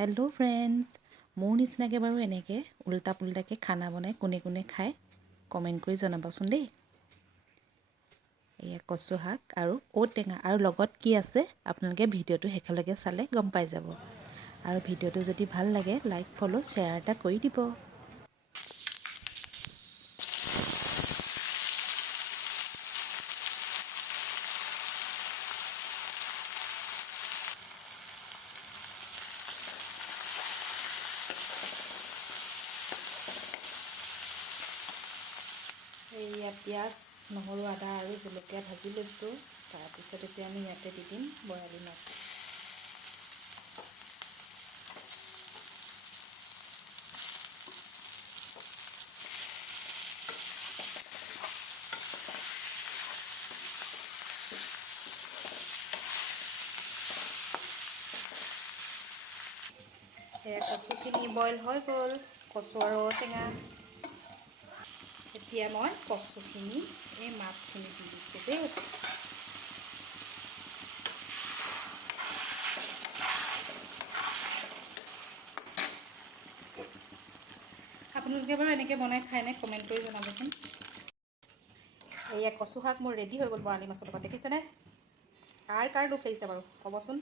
Hello' friends, মোৰ নিচিনাকৈ বাৰু এনেকৈ উল্টা পুল্টাকৈ খানা বনাই কোনে কোনে খায় কমেণ্ট কৰি জনাবচোন দেই। এয়া কচু শাক আৰু ঔটেঙা আৰু লগত কি আছে আপোনালোকে ভিডিঅ'টো শেষলৈকে চালে গম পাই যাব। আৰু ভিডিঅ'টো যদি ভাল লাগে লাইক ফ'ল' শ্বেয়াৰ এটা কৰি দিব। এয়া পিঁয়াজ, নহৰু, আদা আৰু জলকীয়া ভাজি লৈছোঁ। তাৰপিছত এতিয়া আমি ইয়াতে দি দিম বৰালি মাছ। এয়া কচুখিনি বইল হৈ গ'ল, কচু আৰু ঔটেঙা। এতিয়া মই কচুখিনি এই মাছখিনি দি দিছোঁ দেই। আপোনালোকে বাৰু এনেকৈ বনাই খায়নে কমেণ্ট কৰি জনাবচোন। এয়া কচু শাক মোৰ ৰেডি হৈ গ'ল বৰালি মাছৰ লগত, দেখিছেনে? কাৰ লোভ লাগিছে বাৰু ক'বচোন।